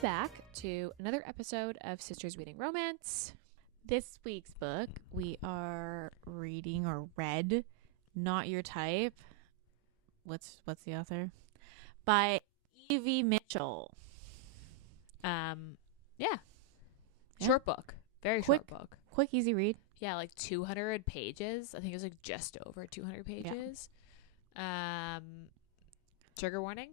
Welcome back to another episode of Sisters Reading Romance. This week's book we are reading or read, Not Your Type. What's the author? By Evie Mitchell. Short book. Very short book. Quick, easy read. Yeah, like 200 pages. I think it was like just over 200 pages. Trigger warning.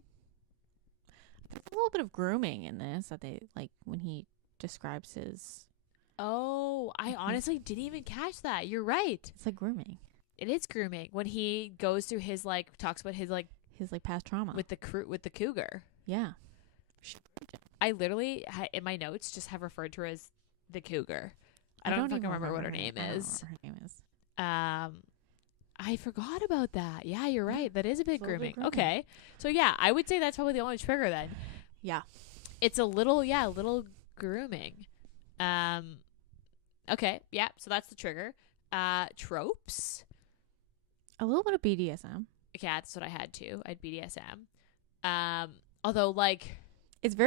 There's a little bit of grooming in this that they like when he describes his. Oh, I honestly didn't even catch that. You're right. It's like grooming. It is grooming when he goes through his talks about his past trauma with the cougar. Yeah. I literally in my notes just have referred to her as the cougar. I don't even remember what her name is. I forgot about that. Yeah, you're right. That is a bit grooming. Okay. So yeah, I would say that's probably the only trigger then. Yeah. It's a little grooming. Okay. Yeah. So that's the trigger. Tropes. A little bit of BDSM. Yeah, that's what I had too. I had BDSM. Although it's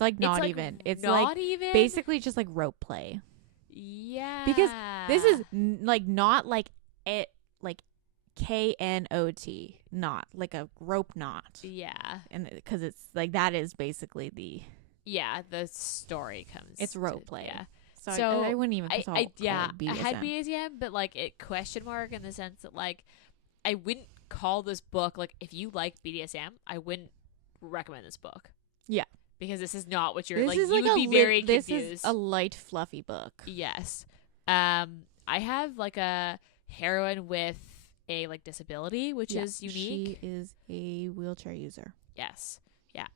not even. It's not even. Basically just like rope play. Yeah. Because this is not like it KNOT, not like a rope knot. Yeah. And because it's like that is basically the story comes. It's rope play. Yeah. So I wouldn't even. I had BDSM, but it question mark in the sense that I wouldn't call this book if you like BDSM, I wouldn't recommend this book. Yeah. Because this is not what you're you would be very confused. This is a light, fluffy book. Yes. I have a heroine with a disability, which is unique. She is a wheelchair user. Yes. Yeah.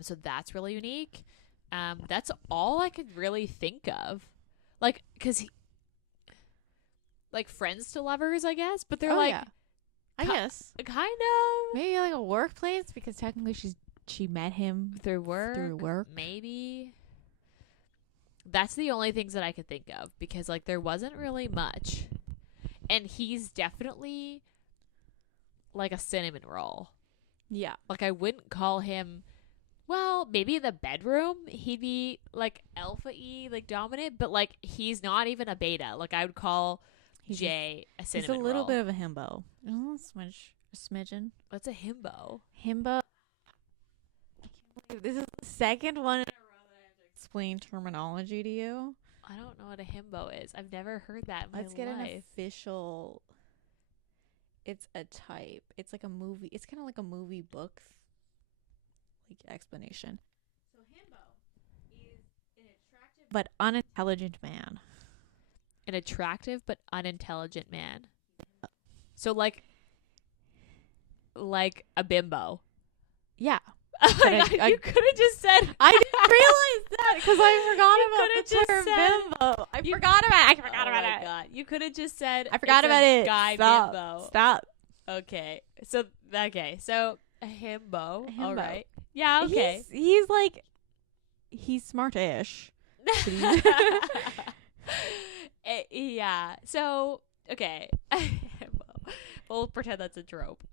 So that's really unique. That's all I could really think of. Because friends to lovers, I guess, but they're I guess kind of maybe a workplace because technically she met him through work. Maybe. That's the only things that I could think of because there wasn't really much. And he's definitely a cinnamon roll. Yeah. I wouldn't call him, well, maybe in the bedroom he'd be alpha-y, dominant, but he's not even a beta. I would call Jay a cinnamon roll. He's a little bit of a himbo. A smidgen. What's a himbo? Himbo. I can't believe this is the second one in a row that I have to explain terminology to you. I don't know what a himbo is. I've never heard that in my life. Let's get an official. It's a type. It's like a movie. It's kind of like a movie book explanation. So himbo is an attractive but unintelligent man. An attractive but unintelligent man. So a bimbo. Yeah. You could have just said. I didn't realize that because I forgot about the term bimbo. I forgot about it. God. You could have just said. I forgot about it. Guy Stop. bimbo. Stop. Okay. So a himbo. All right. Yeah. Okay. He's smart-ish. Yeah. So okay. We'll pretend that's a trope.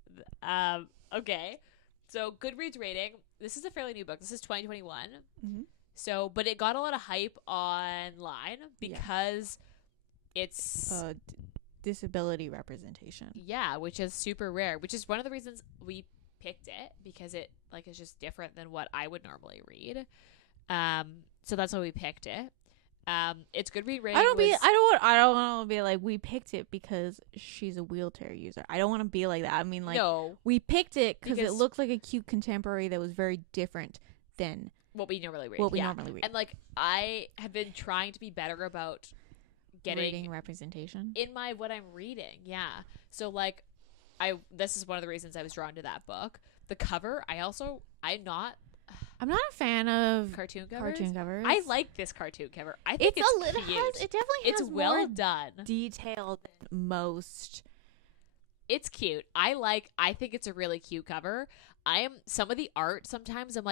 Okay. So Goodreads rating. This is a fairly new book. This is 2021. Mm-hmm. So, but it got a lot of hype online because it's disability representation. Yeah, which is super rare. Which is one of the reasons we picked it because it is just different than what I would normally read. So that's why we picked it. It's Goodreads rating. I don't want to be we picked it because she's a wheelchair user. I don't want to be like that. I mean, no, we picked it because it looked like a cute contemporary that was very different than what we normally read. Normally read. And I have been trying to be better about getting representation in what I'm reading. Yeah. So this is one of the reasons I was drawn to that book. The cover. I'm not a fan of cartoon covers. I like this cartoon cover. I think it's cute. It definitely has well done, detailed than most. It's cute. I think it's a really cute cover. Some of the art sometimes I'm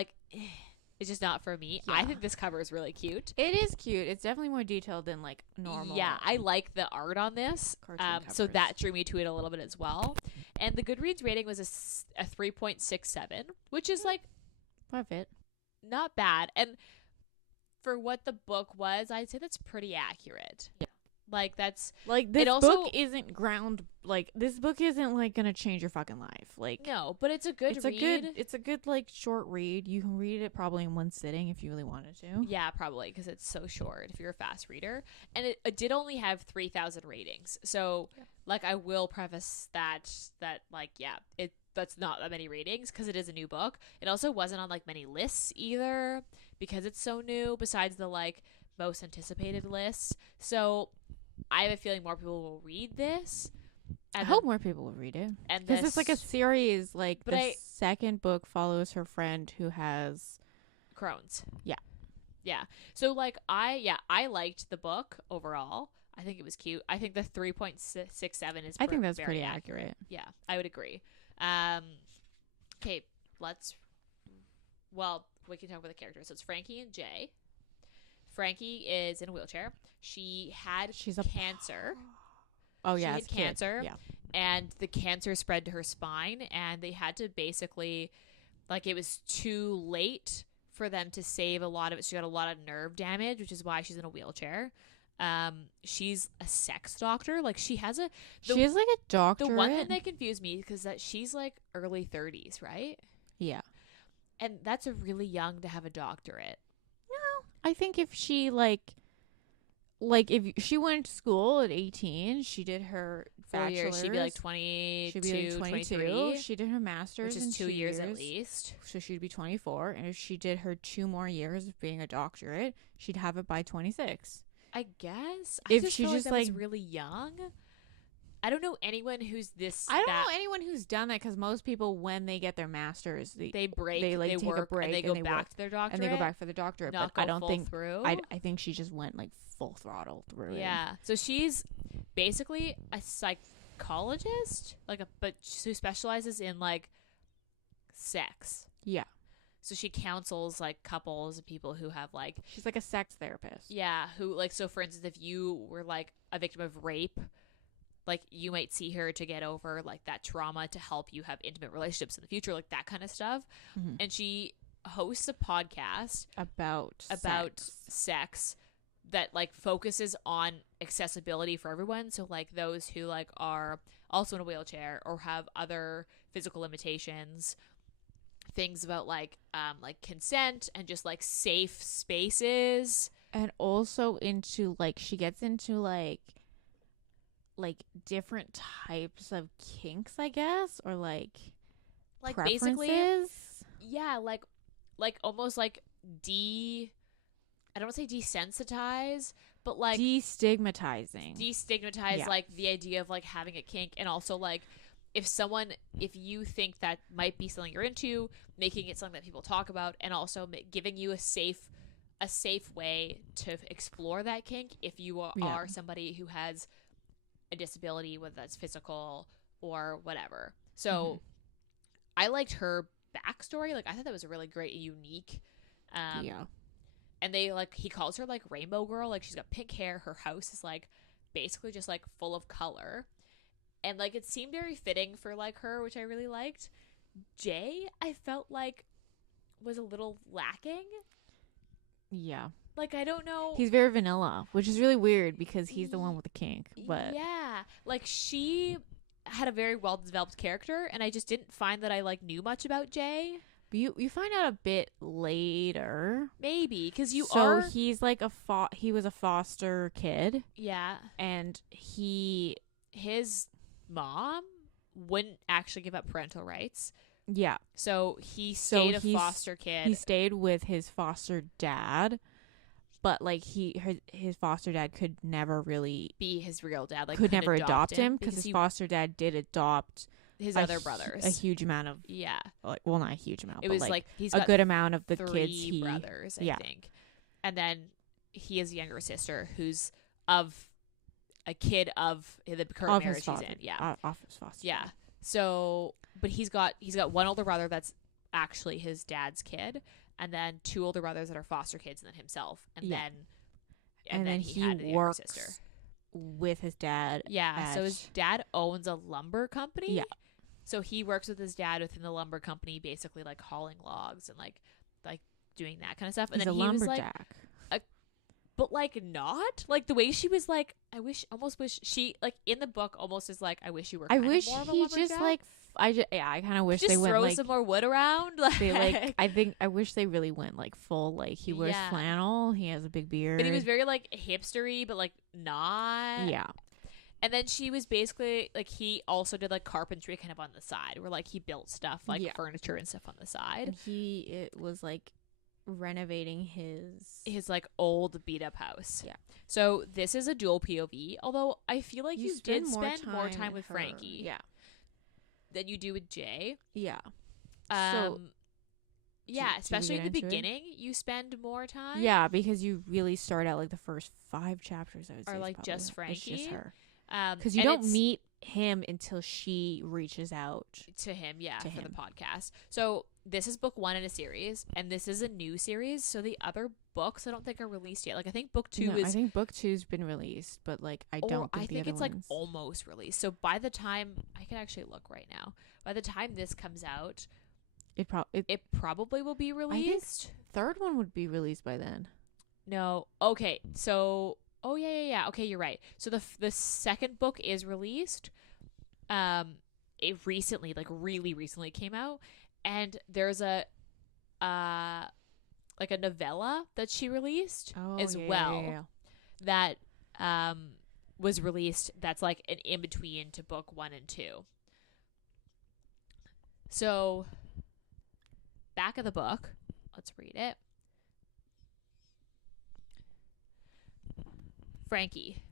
it's just not for me. Yeah. I think this cover is really cute. It is cute. It's definitely more detailed than normal. Yeah, I like the art on this. So that drew me to it a little bit as well. And the Goodreads rating was a 3.67, which is Love it. not bad. And for what the book was, I'd say that's pretty accurate. Yeah. Like that's Like this it also, book isn't this book isn't like gonna change your fucking life. Like no, but it's a good read. It's a good like short read. You can read it probably in one sitting if you really wanted to. Yeah, probably because it's so short if you're a fast reader. And it did only have 3,000 ratings. So like I will preface that like that's not that many ratings because it is a new book. It also wasn't on like many lists either because it's so new besides the like most anticipated lists. So I have a feeling more people will read this. I hope more people will read it. And because it's like a series. Like but the second book follows her friend who has Crohn's. Yeah. Yeah. So like I liked the book overall. I think it was cute. I think the 3.67 is I think that's very pretty accurate. Yeah, I would agree. Okay, we can talk about the characters. So it's Frankie and Jay. Frankie is in a wheelchair. She's cancer. Oh yeah, she had cancer. Yeah. And the cancer spread to her spine, and they had to basically, like, it was too late for them to save a lot of it. She got a lot of nerve damage, which is why she's in a wheelchair. She's a sex doctor. Like she has like a doctorate. The one thing that confused me because that she's like early 30s, right? Yeah. And that's a really young to have a doctorate. No, I think if she like if she went to school at 18, she did her 4 years, bachelor's. she'd be like 22, She'd be like 23. She did her master's, which is 2 years at least. So she'd be 24, and if she did her 2 more years of being a doctorate, she'd have it by 26. I guess. If I just she feel just like that was really young. I don't know anyone who's this. I don't know anyone who's done that because most people, when they get their masters, they break, they like take work, a break, and they go back to their doctorate, and they go back for the doctorate. Not but I don't think through. I think she just went like full throttle through it. Yeah. So she's basically a psychologist, but who specializes in like sex. Yeah. So she counsels like couples and people who have like she's like a sex therapist. Yeah, who like so for instance if you were like a victim of rape, like you might see her to get over like that trauma to help you have intimate relationships in the future, like that kind of stuff. Mm-hmm. And she hosts a podcast about sex that like focuses on accessibility for everyone. So like those who like are also in a wheelchair or have other physical limitations, things about like consent and just like safe spaces, and also into like she gets into like different types of kinks, I guess, or like basically like almost like I don't want to say desensitize, but like destigmatizing like the idea of like having a kink, and also like if you think that might be something you're into, making it something that people talk about, and also giving you a safe way to explore that kink if you are somebody who has a disability, whether that's physical or whatever. So I liked her backstory. Like I thought that was a really great, unique. And they like he calls her like Rainbow Girl. Like she's got pink hair. Her house is like basically just like full of color. And, like, it seemed very fitting for, like, her, which I really liked. Jay, I felt like, was a little lacking. Yeah. Like, I don't know. He's very vanilla, which is really weird because he's the one with the kink. But yeah. Like, she had a very well-developed character, and I just didn't find that I, like, knew much about Jay. But you find out a bit later. Maybe, because So he's, like, he was a foster kid. Yeah. And his mom wouldn't actually give up parental rights. Yeah. So he stayed a foster kid. He stayed with his foster dad, but like his foster dad could never really be his real dad. Like could never adopt him because his foster dad did adopt his other brothers. A huge amount of well, not a huge amount. It was like he's a good amount of the kids. Brothers, I think, and then he has a younger sister who's of a kid of the current marriage he's in. Yeah. Off his foster. Yeah. So, but he's got one older brother that's actually his dad's kid, and then 2 older brothers that are foster kids, and then himself, and then he had the younger sister with his dad. Yeah. So his dad owns a lumber company. Yeah. So he works with his dad within the lumber company, basically like hauling logs and like doing that kind of stuff. And He's then a he was like, lumberjack. but like not like the way she was like, almost wish she like in the book almost is like, I wish you were. I Kind wish of more of a he just lumberjack. like. I kind of wish just they went throw like some more wood around. Like, they like. I wish they really went like full. Like he wears flannel. He has a big beard. but he was very like hipstery, but like not. Yeah. And then she was basically like, he also did like carpentry kind of on the side, where like he built stuff like furniture and stuff on the side. And it was like renovating his like old beat up house. Yeah. So this is a dual POV, although I feel like you did spend spend more time with Frankie. Yeah. Than you do with Jay. Yeah. So yeah, especially in the into beginning, you spend more time. Yeah, because you really start out like the first 5 chapters, I would say, are like just Frankie. It's just her. Because you don't meet him until she reaches out to him, to for him. the podcast. So this is book 1 in a series, and this is a new series. So the other books I don't think are released yet. Like I think book 2 is. I think book 2's been released, but like I don't. I think it's like almost released. So by the time I can actually look right now, by the time this comes out, it probably will be released. Third one would be released by then. No. Okay. So. Oh yeah. Okay, you're right. So the second book is released. It recently, like really recently, came out, and there's a like a novella that she released that was released. That's like an in between to book 1 and 2. So back of the book, let's read it. Frankie,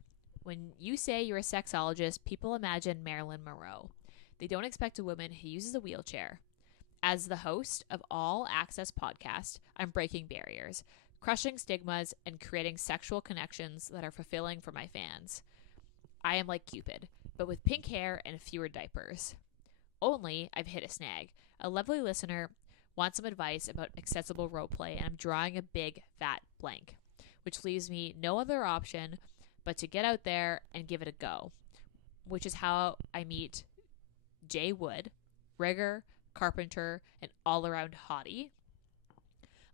when you say you're a sexologist, people imagine Marilyn Monroe. They don't expect a woman who uses a wheelchair. As the host of All Access Podcast, I'm breaking barriers, crushing stigmas, and creating sexual connections that are fulfilling for my fans. I am like Cupid, but with pink hair and fewer diapers. Only I've hit a snag. A lovely listener wants some advice about accessible roleplay, and I'm drawing a big, fat blank, which leaves me no other option but to get out there and give it a go, which is how I meet Jay Wood, rigger, carpenter, and all-around hottie.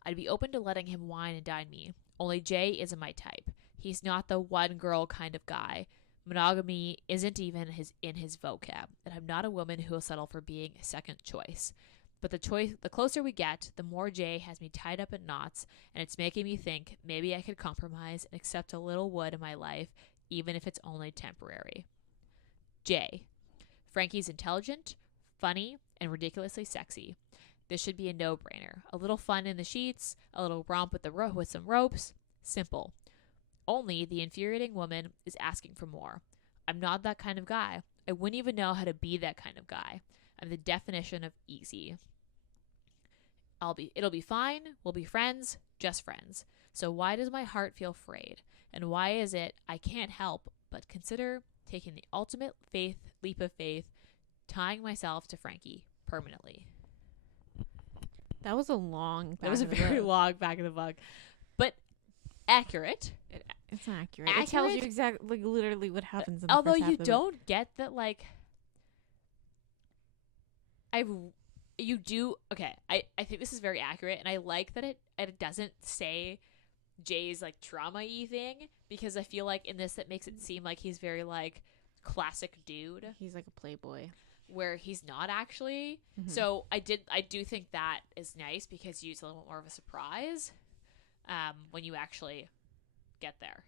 I'd be open to letting him wine and dine me, only Jay isn't my type. He's not the one-girl kind of guy. Monogamy isn't even in his vocab, and I'm not a woman who will settle for being a second choice. But the closer we get, the more Jay has me tied up in knots, and it's making me think maybe I could compromise and accept a little wood in my life, even if it's only temporary. Jay. Frankie's intelligent, funny, and ridiculously sexy. This should be a no-brainer. A little fun in the sheets, a little romp with some ropes. Simple. Only the infuriating woman is asking for more. I'm not that kind of guy. I wouldn't even know how to be that kind of guy. I'm the definition of easy. It'll be fine. We'll be friends, just friends. So why does my heart feel frayed? And why is it I can't help but consider taking the ultimate leap of faith, tying myself to Frankie permanently? That was a long. That was a very long back of the book, but accurate. It's not accurate. It tells you exactly, like, literally what happens. In the although first half you of don't get that, like, you do. Okay, I think this is very accurate, and I like that it doesn't say Jay's like trauma-y thing, because I feel like in this it makes it seem like he's very like classic dude. He's like a playboy, where he's not actually. Mm-hmm. So I do think that is nice, because you use a little more of a surprise when you actually get there.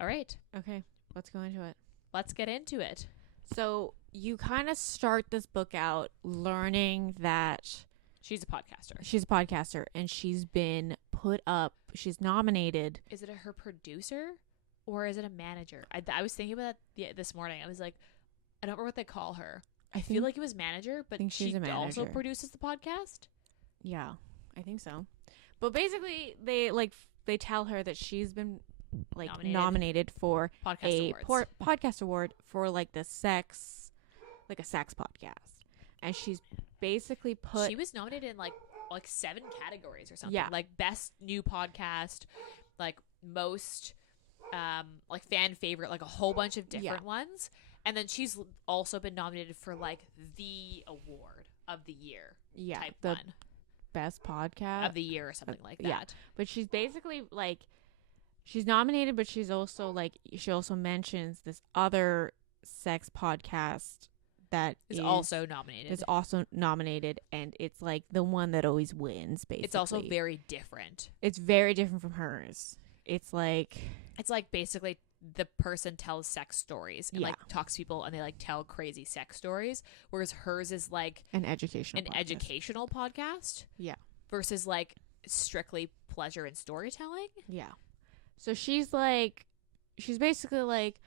All right. Okay, let's go into it. Let's get into it. So you kind of start this book out learning that she's a podcaster. She's a podcaster, and she's been put up. She's nominated. Is it her producer, or is it a manager? I was thinking about that this morning. I was like, I don't remember what they call her. I feel like it was manager, but she also produces the podcast. Yeah, I think so. But basically, they tell her that she's been like nominated for podcast award for like a sex podcast, and she's basically she was nominated in like 7 categories or something. Like best new podcast, like most like fan favorite, like a whole bunch of different ones. And then she's also been nominated for like the award. of the year. Yeah, type the one best podcast of the year or something like that. Yeah, but she's basically like, she's nominated, but she's also like, she also mentions this other sex podcast that is also nominated. It's also nominated, and it's like the one that always wins. Basically, it's also very different. It's very different from hers. It's like basically the person tells sex stories and like talks to people, and they like tell crazy sex stories, whereas hers is like an educational podcast. Yeah, versus like strictly pleasure and storytelling. Yeah. So she's basically like,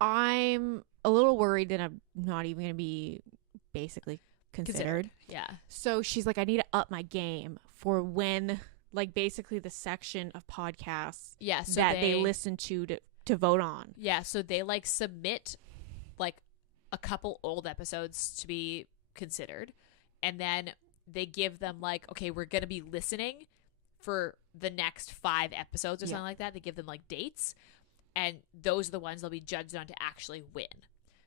I'm a little worried that I'm not even going to be basically considered. Yeah. So she's like, I need to up my game for when, like, basically the section of podcasts so that they listen to vote on. Yeah. So they like submit like a couple old episodes to be considered, and then they give them like, okay, we're going to be listening for the next 5 episodes or something like that. They give them like dates, and those are the ones they'll be judged on to actually win.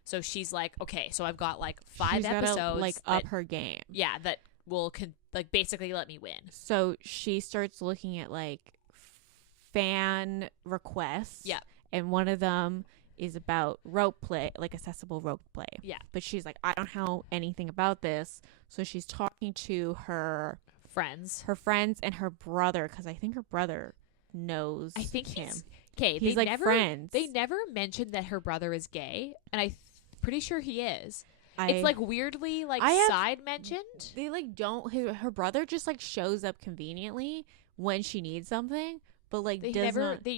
So she's like, okay, so I've got like 5 episodes, gotta, like, up her game. Yeah, that will like basically let me win. So she starts looking at like fan requests. Yeah, and one of them is about rope play, like accessible rope play. Yeah, but she's like, I don't know anything about this. So she's talking to her friends, and her brother, because I think her brother knows. I think him. He's like friends. They never mentioned that her brother is gay, and I'm pretty sure he is. It's like weirdly like side mentioned. They like don't. Her brother just like shows up conveniently when she needs something, but like you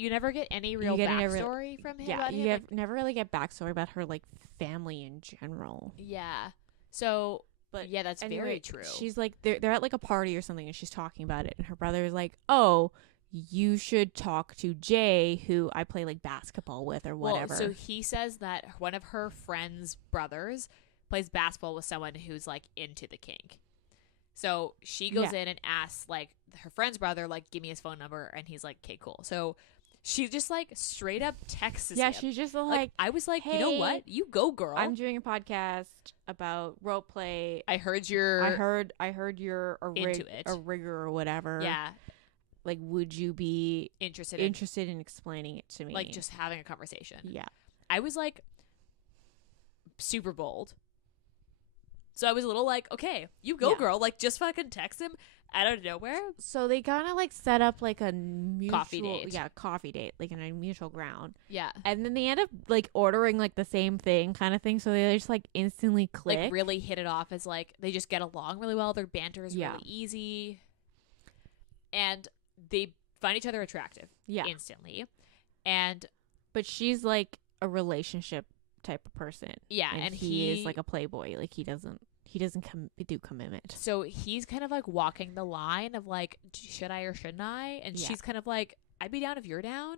never get any real backstory from him. Yeah, you never really get backstory about her like family in general. Yeah. So, but yeah, that's anyway, very true. She's like they're at like a party or something, and she's talking about it, and her brother is like, "Oh, you should talk to Jay, who I play like basketball with or whatever." So he says that one of her friend's brothers plays basketball with someone who's like into the kink. So she goes in and asks like her friend's brother, like, give me his phone number, and he's like, okay, cool. So she just like straight up texts him. She's just like I was like, hey, you know what? You go, girl. I'm doing a podcast about role play. I heard you're into it. A rigger or whatever. Yeah. Like, would you be interested in explaining it to me? Like, just having a conversation. Yeah. I was like super bold. So I was a little like, okay, you go, girl. Like, just fucking text him out of nowhere. So they kind of like set up like a mutual coffee date. Yeah, coffee date, like in a mutual ground. Yeah. And then they end up like ordering like the same thing kind of thing. So they just like instantly click. Like, really hit it off as like, they just get along really well. Their banter is really easy. And they find each other attractive instantly. But she's like a relationship type of person. Yeah. And he is like a playboy. Like he doesn't do commitment. So he's kind of like walking the line of like, should I or shouldn't I? And she's kind of like, I'd be down if you're down.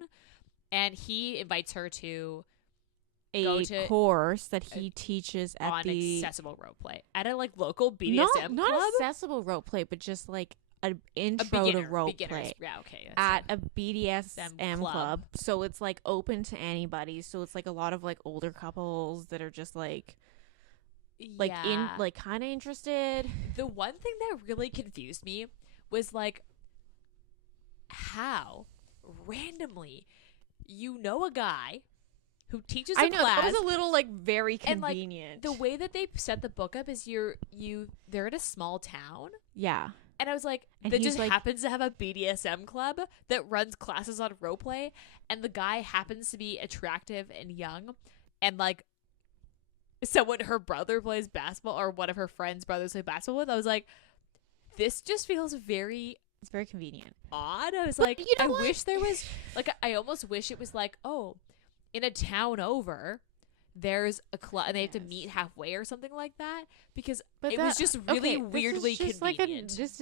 And he invites her to a course that he teaches at the accessible rope play at a like local BDSM club. Not accessible rope play, but just like an intro to rope play. Yeah, okay. At a BDSM club. So it's like open to anybody. So it's like a lot of like older couples that are just like kind of interested. The one thing that really confused me was like how randomly you know a guy who teaches a class. That was a little like very convenient. And, like, the way that they set the book up is they're in a small town. Yeah. And I was like, that just happens to have a BDSM club that runs classes on roleplay, and the guy happens to be attractive and young, and like someone her brother plays basketball, or one of her friends' brothers play basketball with. I was like, this just feels it's very convenient. Odd. I was like, you know I wish there was like, I almost wish it was like, oh, in a town over, there's a club and they have to meet halfway or something like that, because was just really weirdly convenient. This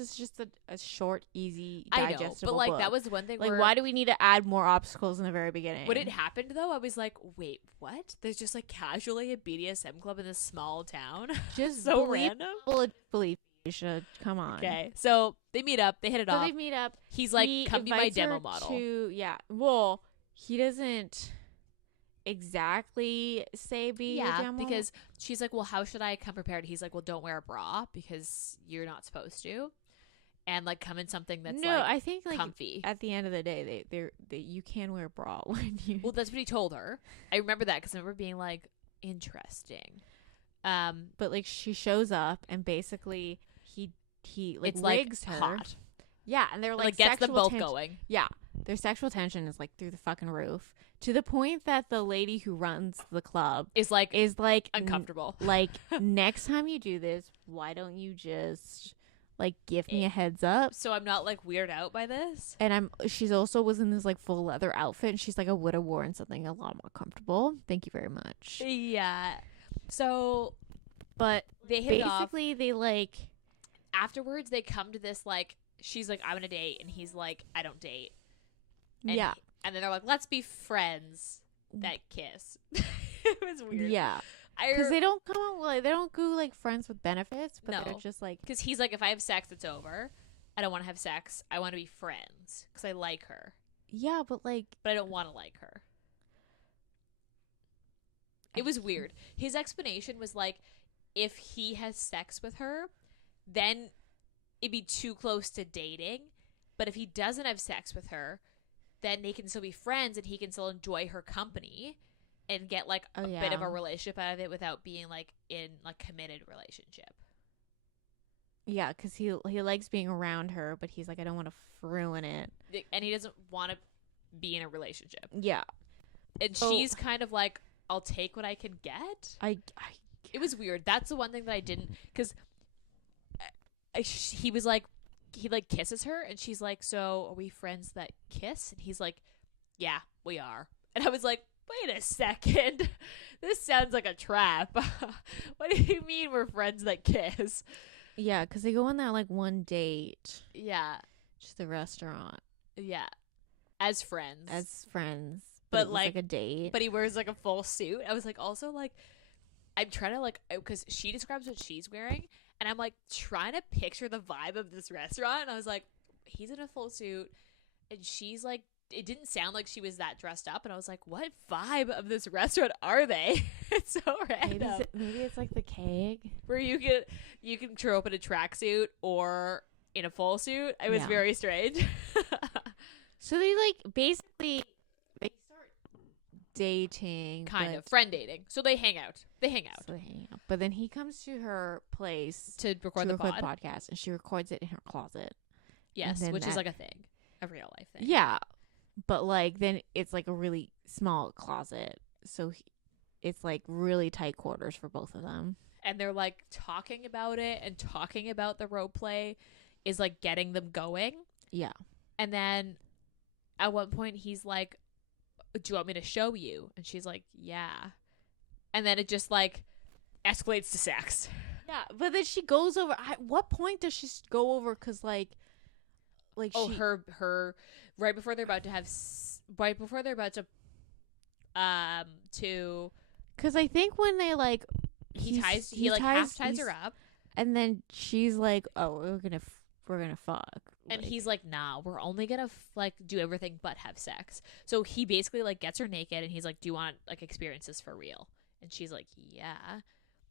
is just a short, easy, digestible book. But like book. That was one thing. Like, why do we need to add more obstacles in the very beginning? When it happened though, I was like, wait, what? There's just like casually a BDSM club in this small town. Just so random. Believe you should come on. Okay, so they meet up. They hit it off. They meet up. He's like, come be my demo model. Well, he doesn't. exactly say be a demo. Because she's like, well, how should I come prepared? He's like, well, don't wear a bra because you're not supposed to, and like come in something that's I think like comfy. At the end of the day, they you can wear a bra when you. Well, that's what he told her. I remember that because I remember being like, interesting. But like she shows up and basically he like it's rigs like her. Hot. Yeah, and they're like gets them both going. Yeah, their sexual tension is like through the fucking roof to the point that the lady who runs the club is like uncomfortable. Like next time you do this, why don't you just like give me a heads up so I'm not like weirded out by this? And she's also was in this like full leather outfit and she's like, I would have worn something a lot more comfortable. Thank you very much. Yeah. So but they hit basically it off. They like afterwards they come to this like she's like, I'm on a date, and he's like, I don't date. And yeah. And then they're like, let's be friends that kiss. It was weird. Yeah. Because they don't come out like they don't go like friends with benefits, but they're just like because he's like, if I have sex, it's over. I don't want to have sex. I want to be friends because I like her. Yeah, but I don't want to like her. It was weird. His explanation was like, if he has sex with her, then it'd be too close to dating. But if he doesn't have sex with her, then they can still be friends and he can still enjoy her company and get like a bit of a relationship out of it without being like in like committed relationship. Yeah, because he likes being around her, but he's like, I don't want to ruin it. And he doesn't want to be in a relationship. Yeah. And she's kind of like, I'll take what I can get. It was weird. That's the one thing that I didn't, because he was like, he like kisses her and she's like, so are we friends that kiss? And he's like, yeah, we are. And I was like, wait a second. This sounds like a trap. What do you mean we're friends that kiss? Yeah, because they go on that like one date. Yeah. Just the restaurant. Yeah. As friends. But like a date. But he wears like a full suit. I was like, also like, I'm trying to like, because she describes what she's wearing. And I'm like trying to picture the vibe of this restaurant. And I was like, he's in a full suit. And she's like, it didn't sound like she was that dressed up. And I was like, what vibe of this restaurant are they? It's so random. Maybe it's like the keg. Where you can show up in a tracksuit or in a full suit. It was very strange. So they like basically they start dating. Kind of. Friend dating. So they hang out. But then he comes to her place to record the podcast and she records it in her closet. Yes, which is like a thing. A real life thing. Yeah. But like then it's like a really small closet. So it's like really tight quarters for both of them. And they're like talking about it and talking about the role play is like getting them going. Yeah. And then at one point he's like, do you want me to show you? And she's like, yeah. And then it just like escalates to sex. Yeah, but then she goes over. At what point does she go over? Because like her right before they're about to because I think when they like he half ties her up, and then she's like, oh, we're gonna fuck. And he's like, nah, we're only gonna like do everything but have sex. So he basically like gets her naked and he's like, do you want like experience this for real? And she's like, yeah.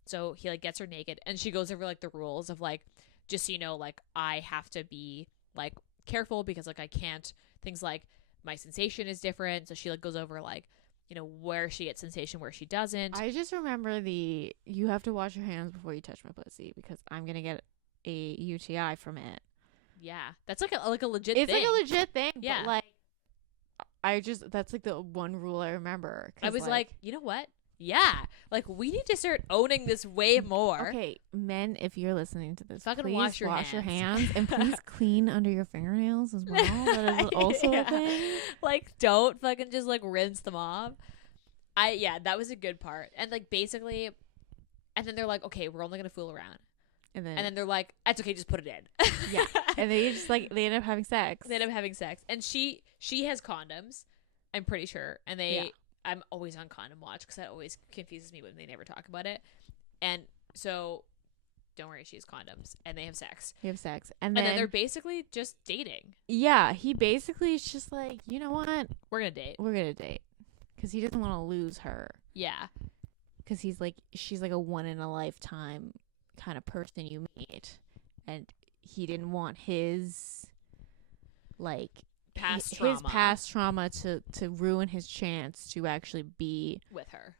So he like gets her naked and she goes over like the rules of like, just so you know, like I have to be like careful because like I can't, things like my sensation is different. So she like goes over like, you know, where she gets sensation, where she doesn't. I just remember you have to wash your hands before you touch my pussy because I'm gonna get a UTI from it. Yeah, that's like a legit thing. It's like a legit thing. Yeah. But like, that's like the one rule I remember. I was like, you know what? Yeah. Like, we need to start owning this way more. Okay, men, if you're listening to this, fucking please wash your hands. And please clean under your fingernails as well. That is also a thing. Like, don't fucking just like rinse them off. That was a good part. And like basically, and then they're like, okay, we're only gonna fool around. And then they're like, that's okay, just put it in. Yeah. And they just like they end up having sex. And she has condoms, I'm pretty sure. And I'm always on condom watch because that always confuses me when they never talk about it. And so don't worry, she has condoms and they have sex. And then they're basically just dating. Yeah, he basically is just like, you know what? We're gonna date. because he doesn't want to lose her. Yeah. Because she's like a one in a lifetime kind of person you meet, and he didn't want his like past trauma to ruin his chance to actually be with her.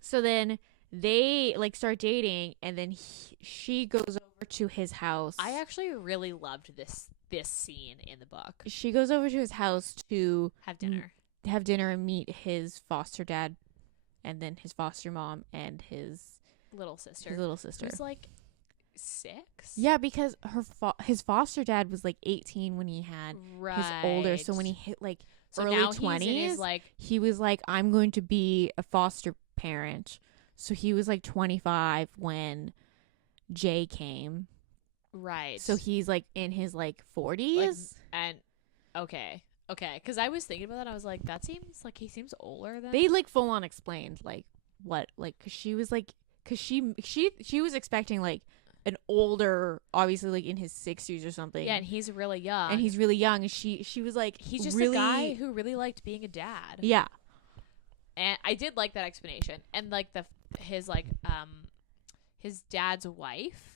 So then they like start dating, and then she goes over to his house. I actually really loved this scene in the book. She goes over to his house to have dinner and meet his foster dad, and then his foster mom and his little sister. Who's like 6. Yeah, because his foster dad was like 18 when he had his older. So when he hit like early 20s, like he was like, I'm going to be a foster parent. So he was like 25 when Jay came. Right. So he's like in his like 40s. Okay. Because I was thinking about that. I was like, that seems like he seems older than. They like full on explained like what, like, because she was like, because she was expecting like an older, obviously like in his 60s or something. Yeah, and he's really young. And she was like, he's just really, a guy who really liked being a dad. Yeah. And I did like that explanation. And like his dad's wife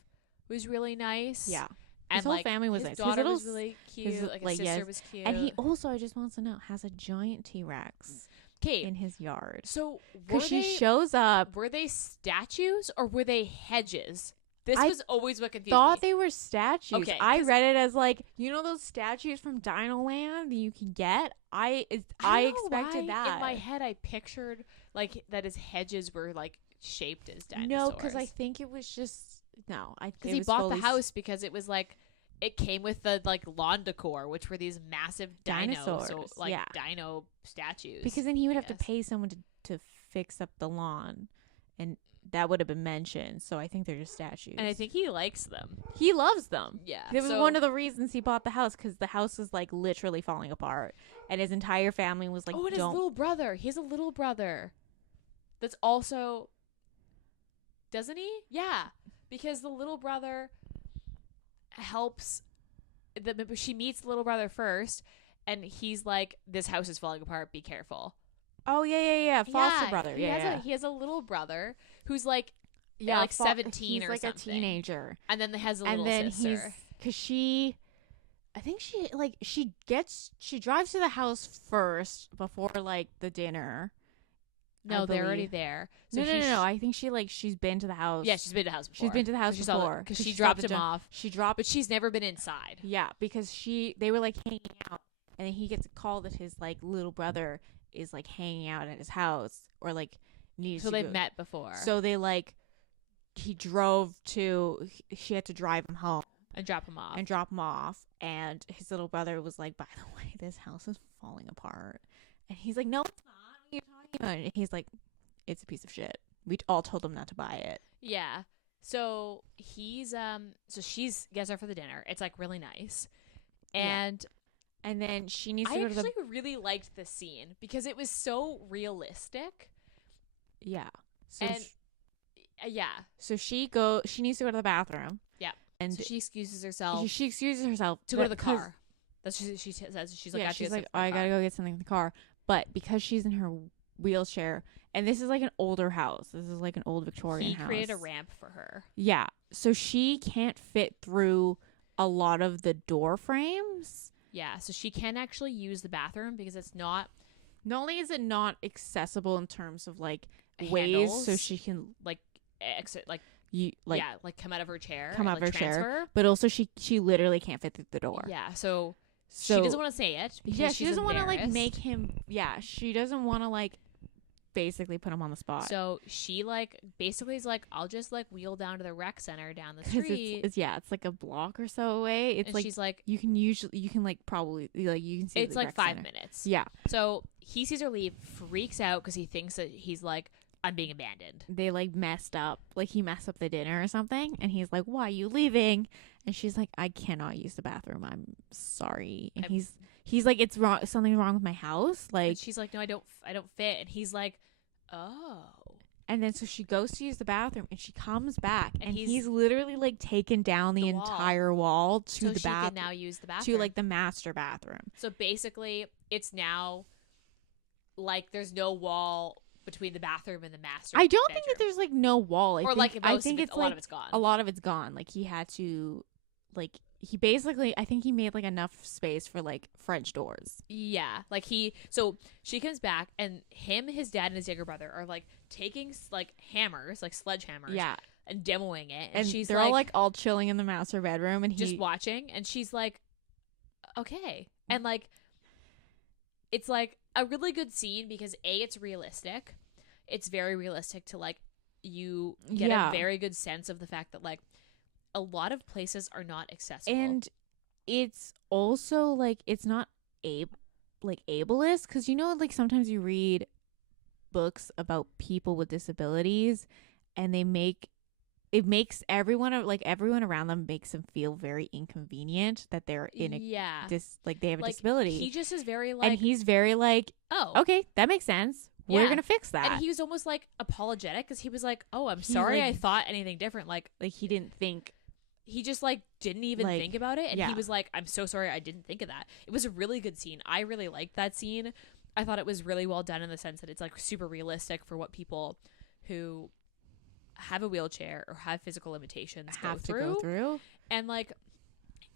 was really nice. Yeah. And his whole family was his nice. Daughter was really cute. His sister was cute. And he also, I just want to know, has a giant T-Rex in his yard. So because she shows up. Were they statues or were they hedges? This was always what confused me. I thought they were statues. Okay, I read it as like, you know those statues from Dino Land that you can get? I expected that. In my head, I pictured like that his hedges were like shaped as dinosaurs. No, because I think it was just because he bought the house because it was like it came with the like lawn decor, which were these massive dinosaurs, so, like dino statues. Because then he would have to pay someone to fix up the lawn, and that would have been mentioned. So I think they're just statues. And I think he likes them. He loves them. Yeah. It was one of the reasons he bought the house, because the house was like literally falling apart. And his entire family was like, and his little brother. He has a little brother. That's also... Doesn't he? Yeah. Because the little brother helps... She meets the little brother first. And he's like, this house is falling apart. Be careful. Oh, yeah. Foster brother. He has a little brother who's like, like 17 or like something. He's like a teenager. And then has a little sister. Because she drives to the house first before like the dinner. No, they're already there. So no. I think she's been to the house. Yeah, she's been to the house before. She's been to the house before. Because she dropped him off. But she's never been inside. Yeah, because they were like hanging out. And then he gets a call that his like little brother is like hanging out at his house, or like needs to. So they've met before. So they like she had to drive him home and drop him off. And his little brother was like, by the way, this house is falling apart. And he's like, no, it's not. What are you talking about? And he's like, it's a piece of shit. We all told him not to buy it. Yeah. So he's she's gets her for the dinner. It's like really nice. And And then she needs to go to the... I actually really liked this scene because it was so realistic. Yeah. So she needs to go to the bathroom. Yeah. And so she excuses herself. To go to the car. That's what she says. She's like, I gotta go get something in the car. But because she's in her wheelchair, and this is like an older house. This is like an old Victorian house. He created a ramp for her. Yeah. So she can't fit through a lot of the door frames. Yeah, so she can actually use the bathroom because it's not... Not only is it not accessible in terms of, like, handles, ways so she can... Like, exit, like... like come out of her chair. Come out of her chair. But also she literally can't fit through the door. Yeah, so she doesn't want to say it because she doesn't want to, like, make him... Yeah, she doesn't want to, like... basically put him on the spot. So she like basically is like, I'll just like wheel down to the rec center down the street. It's like a block or so away. It's and like she's like, you can like probably like you can see it's like 5 minutes. Yeah. So he sees her leave, freaks out because he thinks that he's like, I'm being abandoned. They like messed up, like he messed up the dinner or something, and he's like, why are you leaving? And she's like, I cannot use the bathroom. I'm sorry. And he's like, it's wrong. Something wrong with my house. Like, and she's like, no, I don't fit. And he's like, oh. And then so she goes to use the bathroom and she comes back and he's literally like taken down the entire wall to the bathroom. So she can now use the bathroom. To like the master bathroom. So basically it's now like there's no wall between the bathroom and the master. I don't think that there's like no wall. I think it's a lot of it's gone. A lot of it's gone. Like he had to, like he basically, I think he made like enough space for like French doors. Yeah, like so she comes back and his dad and his younger brother are like taking like hammers, like sledgehammers. Yeah. And demoing it. And she's they're all chilling in the master bedroom and just watching. And she's like, okay. And like, it's like a really good scene because it's realistic. It's very realistic to like, you get a very good sense of the fact that like a lot of places are not accessible. And it's also like, it's not ableist. Cause you know, like sometimes you read books about people with disabilities and it makes everyone around them makes them feel very inconvenient that they're in a they have a disability. He just is very like, and he's very like, oh, okay, that makes sense. Yeah. We're gonna fix that. And he was almost like apologetic because he was like, oh, I'm sorry, I thought anything different. Like he didn't think. He just like didn't even think about it, and he was like, I'm so sorry, I didn't think of that. It was a really good scene. I really liked that scene. I thought it was really well done in the sense that it's like super realistic for what people who have a wheelchair or have physical limitations have to go through. And like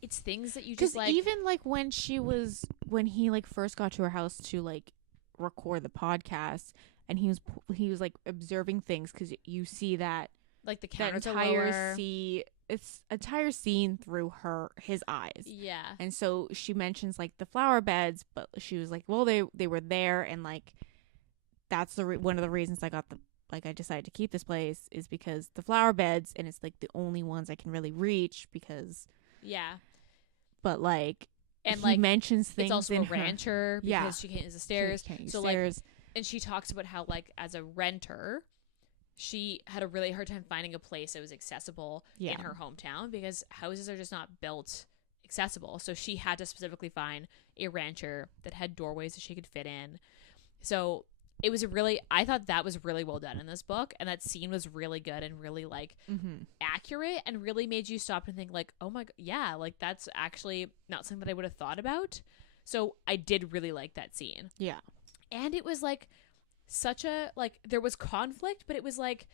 it's things that you just like, even like when he like first got to her house to like record the podcast and he was like observing things because you see that like the entire entire scene through his eyes. Yeah. And so she mentions like the flower beds, but she was like, well, they were there, and like that's one of the reasons I decided to keep this place is because the flower beds, and it's like the only ones I can really reach because but like, and he like mentions things. It's also a rancher because she can't use the stairs. Can't use stairs. Like, and she talks about how like as a renter, she had a really hard time finding a place that was accessible in her hometown because houses are just not built accessible. So she had to specifically find a rancher that had doorways that she could fit in. So it was I thought that was really well done in this book, and that scene was really good and really like accurate and really made you stop and think like, oh my god, yeah, like that's actually not something that I would have thought about. So I did really like that scene. Yeah. And it was like such a like there was conflict, but it was like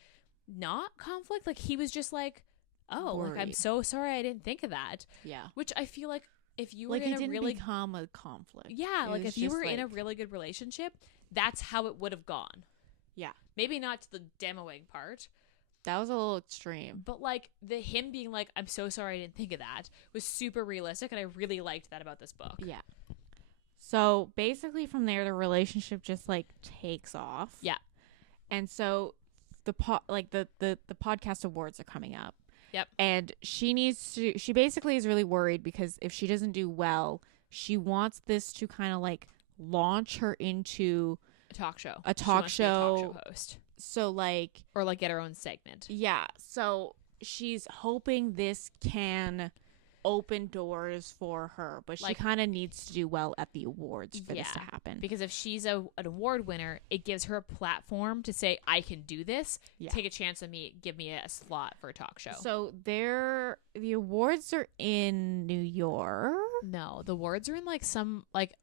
not conflict. Like he was just like, oh, worried. Like I'm so sorry I didn't think of that. Yeah. Which I feel like if you were like in it a really become a conflict. Yeah, like if you were in a really good relationship, that's how it would have gone. Yeah. Maybe not to the demoing part. That was a little extreme. But like him being like, I'm so sorry I didn't think of that was super realistic, and I really liked that about this book. Yeah. So basically from there the relationship just like takes off. Yeah. And so the podcast awards are coming up. Yep. And she basically is really worried because if she doesn't do well, she wants this to kind of like launch her into a talk show. A talk show host. So like, or like get her own segment. Yeah. So she's hoping this can open doors for her, but she kind of needs to do well at the awards for this to happen. Because if she's an award winner, it gives her a platform to say, I can do this. Yeah. Take a chance on me. Give me a slot for a talk show. So the awards are in New York. No, the awards are in like some like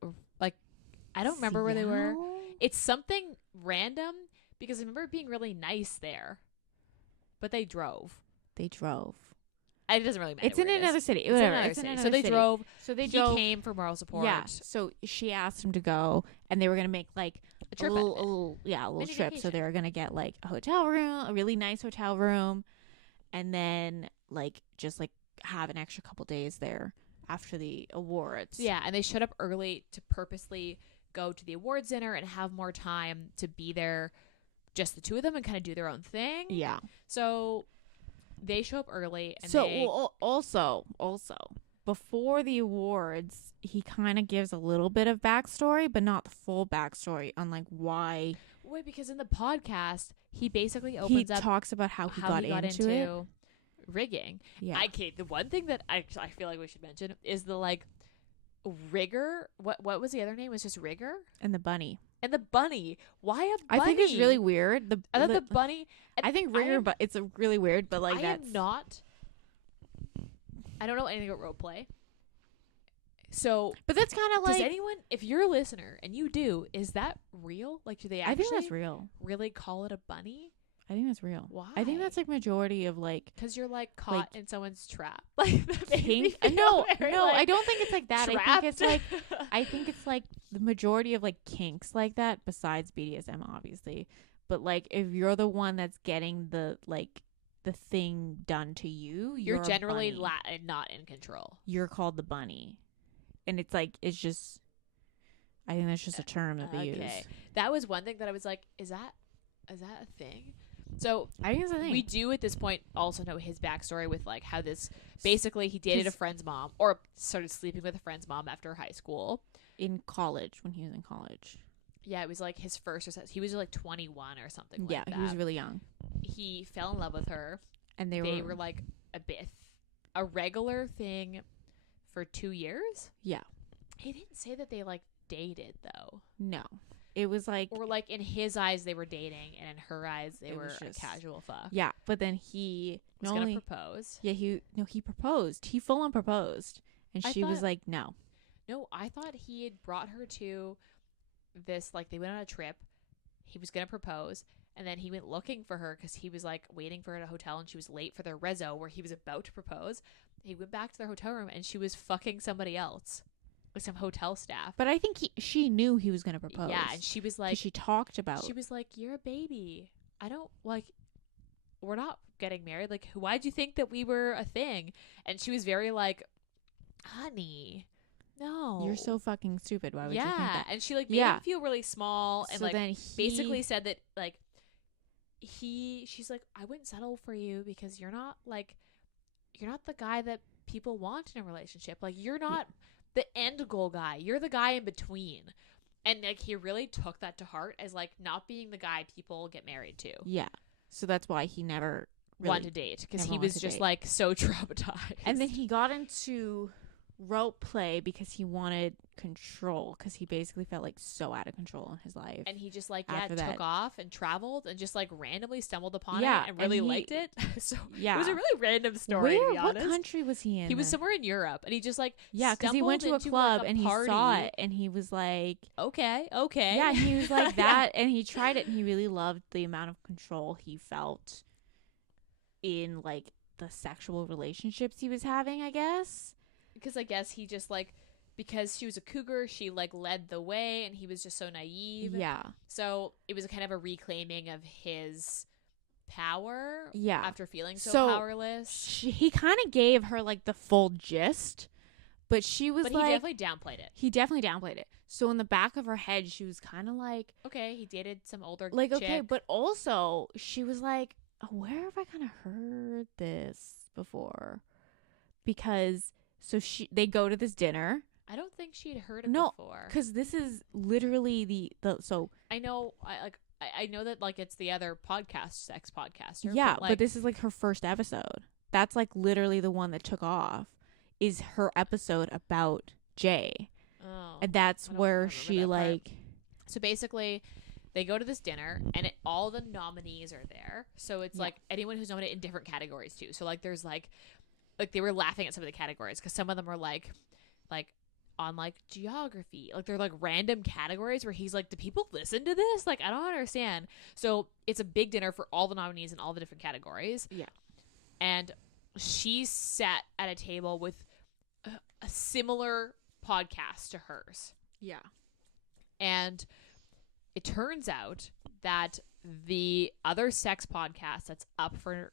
I don't remember where they were. It's something random because I remember it being really nice there, but they drove. It doesn't really matter. It's in another city. It's Whatever. In another city. So they drove. He came for moral support. Yeah. So she asked him to go, and they were gonna make like a trip. A little trip. Vacation. So they were gonna get like a hotel room, a really nice hotel room, and then like just like have an extra couple days there after the awards. Yeah, and they showed up early to purposely go to the awards dinner and have more time to be there, just the two of them, and kind of do their own thing. Yeah. So they show up early. And also before the awards, he kind of gives a little bit of backstory, but not the full backstory on like why. Wait, because in the podcast, he basically opens up. He talks about how he got into it. Rigging. Yeah. The one thing that I feel like we should mention is the like rigger. What was the other name? It was just rigger and the bunny. And the bunny. Why a bunny? I think it's really weird. I thought the bunny. I think rigger, but it's really weird. But like I don't know anything about role play. So, but that's kind of like, does anyone, if you're a listener and you do, is that real? Like, do they actually? I think that's real. Really call it a bunny? I think that's real. Why? I think that's like majority of like, because you're like caught like, in someone's trap. Like kink. No, I don't think it's like that. Trapped. I think it's like the majority of like kinks like that. Besides BDSM, obviously, but like if you're the one that's getting the thing done to you, you're generally not in control. You're called the bunny, and it's like it's just. I think that's just a term that they use. That was one thing that I was like, is that a thing? So I think it's a thing. We do at this point also know his backstory with like how this basically he dated a friend's mom or started sleeping with a friend's mom after high school. In college, when he was in college. Yeah, it was like his first or he was like 21 or something like that. Yeah, he was really young. He fell in love with her. And they were like a regular thing for 2 years. Yeah. He didn't say that they like dated though. No. It was like, or like in his eyes they were dating, and in her eyes they were just a casual fuck. Yeah, but then he was gonna propose. Yeah, he proposed. He full on proposed, and she was like, no. No, I thought he had brought her to this, like they went on a trip. He was gonna propose, and then he went looking for her because he was like waiting for her at a hotel, and she was late for their rezo where he was about to propose. He went back to their hotel room, and she was fucking somebody else. With some hotel staff. But I think she knew he was going to propose. Yeah, and she was like... She talked about... She was like, you're a baby. I don't, like... We're not getting married. Like, why'd you think that we were a thing? And she was very like, honey, no. You're so fucking stupid. Why would you think that? And she, like, made him feel really small. And, so like, then basically said that, like, she's like, I wouldn't settle for you because you're not, like... You're not the guy that people want in a relationship. Like, you're not... the end goal guy. You're the guy in between. And like he really took that to heart as like not being the guy people get married to. Yeah. So that's why he never really wanted to date, because he was just like so traumatized. And then he got into rope play because he wanted control, because he basically felt like so out of control in his life. And he just like took off and traveled and just like randomly stumbled upon it and really liked it. So it was a really random story. To be honest. What country was he in? He was somewhere in Europe, and he just like because he went to a club and he saw it and he was like, okay. Yeah, he was like that, and he tried it and he really loved the amount of control he felt in like the sexual relationships he was having, I guess. Because I guess he just like, because she was a cougar, she like led the way, and he was just so naive. Yeah. So it was kind of a reclaiming of his power. Yeah. After feeling so powerless. He kind of gave her like the full gist, but she was he definitely downplayed it. He definitely downplayed it. So in the back of her head, she was kind of like, okay, he dated some older like, chick. okay, but also she was like, where have I kind of heard this before? Because they go to this dinner. I don't think she'd heard it before. Because this is literally the I know I know that like it's the other sex podcaster. Yeah, but this is like her first episode. That's like literally the one that took off. Is her episode about Jay. Oh, and that's where she like. So basically, they go to this dinner, and all the nominees are there. So it's like anyone who's nominated in different categories too. So like there's like they were laughing at some of the categories because some of them are like on like geography, like they're like random categories where he's like, do people listen to this? Like, I don't understand. So it's a big dinner for all the nominees in all the different categories. Yeah. And she sat at a table with a similar podcast to hers. Yeah. And it turns out that the other sex podcast that's up for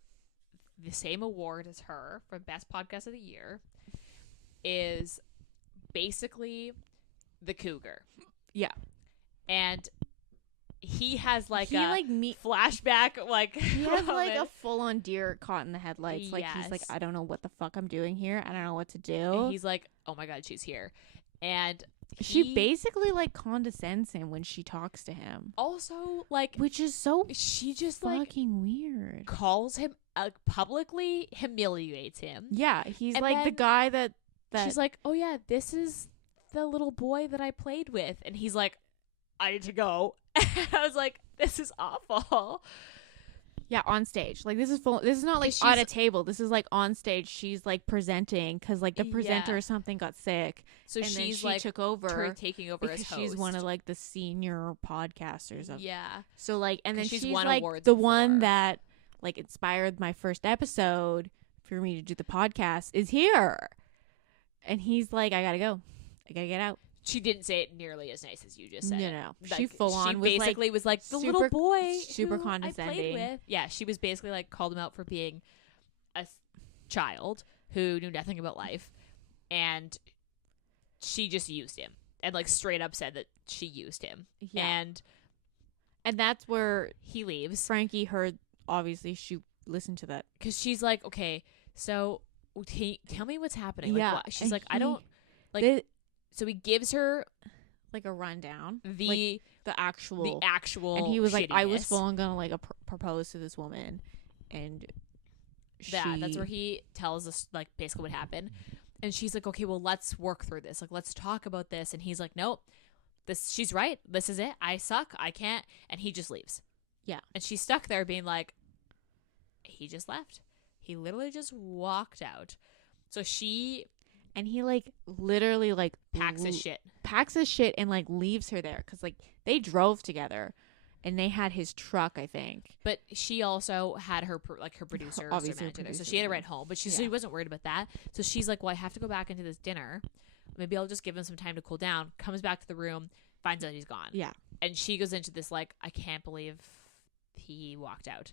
the same award as her for Best Podcast of the Year is basically the cougar. Yeah. And he has like flashback, like he has like a full-on deer caught in the headlights. Like he's like, I don't know what the fuck I'm doing here. I don't know what to do. And he's like, oh my god, she's here. And she basically like condescends him when she talks to him. Also, like, which is so she just fucking weird. Calls him publicly, humiliates him. Yeah, he's like the guy that she's like, oh yeah, this is the little boy that I played with, and he's like, I need to go. And I was like, this is awful. Yeah, on stage. Like, this is full. This is not like at a table. This is like on stage. She's like presenting because like the presenter or something got sick. So and she's she like took over, taking over as host. She's one of like the senior podcasters of. Yeah. So like, and then she's won like awards the before. one that like inspired my first episode for me to do the podcast is here, and he's like, I gotta go, I gotta get out. She didn't say it nearly as nice as you just said. No. Like, she full on was basically like, was like the super, little boy super who condescending. I played with. Yeah, she was basically like called him out for being a child who knew nothing about life, and she just used him and like straight up said that she used him. Yeah. And that's where he leaves. Frankie heard. Obviously, she listened to that because she's like, okay, so tell me what's happening. Yeah, like, she's like, I don't like. So he gives her like a rundown, the actual, and he was like, shittiness. I was full on gonna like propose to this woman, and that's where he tells us like basically what happened, and she's like, okay, well, let's work through this, like let's talk about this, and he's like, nope, she's right, this is it, I suck, I can't, and he just leaves. Yeah, and she's stuck there being like, he just left, he literally just walked out. So and he like literally like packs his shit and like leaves her there because like they drove together and they had his truck, I think. But she also had her producer, obviously manager there, so she had to ride home. But she wasn't worried about that. So she's like, well, I have to go back into this dinner. Maybe I'll just give him some time to cool down. Comes back to the room, finds out he's gone. Yeah, and she goes into this like, I can't believe he walked out.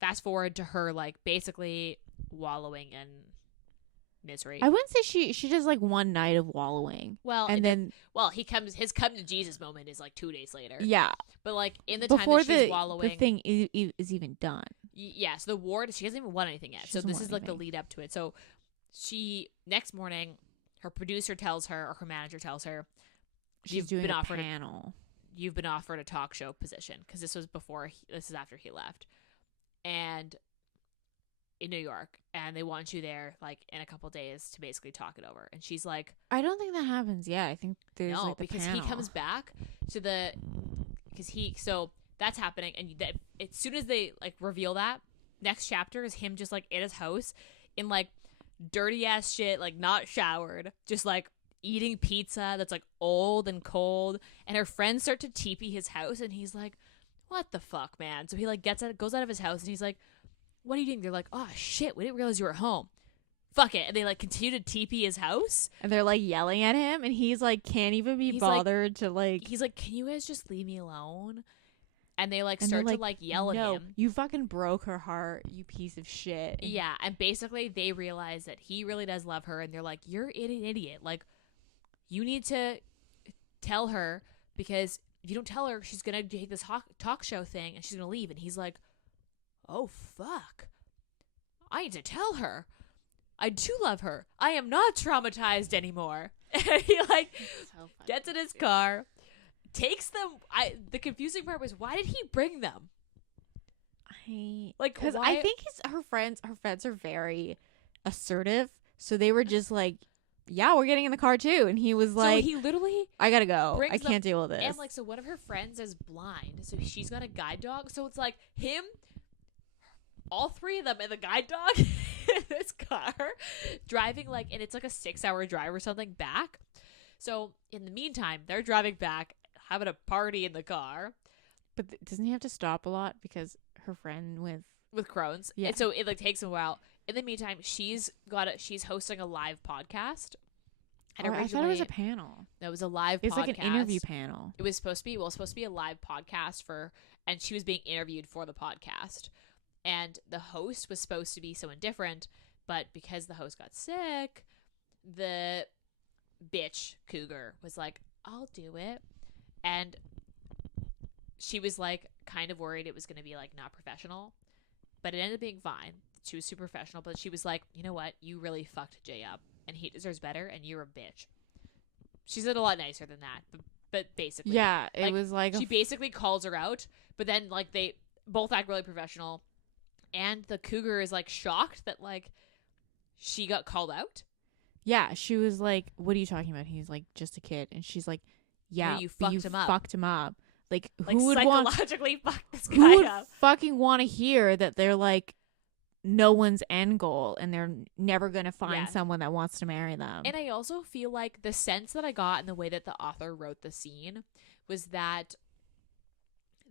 Fast forward to her like basically wallowing in misery. I wouldn't say she does like one night of wallowing. Well, and then his come to Jesus moment is like 2 days later. Yeah, but like in the before time that she's wallowing, the thing is even done. Yeah, so the ward, she hasn't even won anything yet. So this is like the lead up to it. So next morning, her producer tells her, or her manager tells her, she's doing a panel. You've been offered a talk show position because this is after he left, and in New York, and they want you there like in a couple days to basically talk it over. And she's like, I don't think that happens. Yeah, I think there's like the because panel. he comes back to so that's happening, and as soon as they like reveal that, next chapter is him just like in his house in like dirty ass shit, like not showered, just like eating pizza that's like old and cold, and her friends start to teepee his house, and he's like, what the fuck, man? So he like goes out of his house, and he's like, what are you doing? They're like, oh shit, we didn't realize you were home. Fuck it. And they like continue to TP his house. And they're like yelling at him, and he's like can't even be bothered to like. He's like, can you guys just leave me alone? And they like start to like yell at him. You fucking broke her heart, you piece of shit. And yeah, and basically they realize that he really does love her, and they're like, you're an idiot. Like, you need to tell her, because if you don't tell her, she's gonna take this talk show thing and she's gonna leave. And he's like, oh fuck, I need to tell her. I do love her. I am not traumatized anymore. And he like gets in his car, takes them. The confusing part was, why did he bring them? Because I think her friends are very assertive, so they were just like, yeah, we're getting in the car too. And he was like, so he literally, I gotta go, I can't deal with this. And like, so one of her friends is blind, so she's got a guide dog, so it's like him, all three of them, and the guide dog in this car driving, like, and it's like a 6-hour drive or something back. So in the meantime, they're driving back, having a party in the car. But doesn't he have to stop a lot because her friend with Crohn's? Yeah. And so it like takes him a while. In the meantime, she's hosting a live podcast. And I thought it was a panel. No, it was a live podcast. It's like an interview panel. It was supposed to be a live podcast and she was being interviewed for the podcast. And the host was supposed to be someone different, but because the host got sick, the bitch cougar was like, I'll do it. And she was like kind of worried it was going to be like not professional, but it ended up being fine. She was super professional, but she was like, you know what? You really fucked Jay up, and he deserves better, and you're a bitch. She said a lot nicer than that, but basically. Yeah, it was like... She basically calls her out, but then like they both act really professional. And the cougar is like shocked that like she got called out. Yeah, she was like, what are you talking about? He's like, just a kid. And she's like, yeah, you fucked him up. Fucked him up. Like, like who would psychologically fuck this guy who would up? fucking want to hear that they're like no one's end goal and they're never gonna find someone that wants to marry them? And I also feel like the sense that I got in the way that the author wrote the scene was that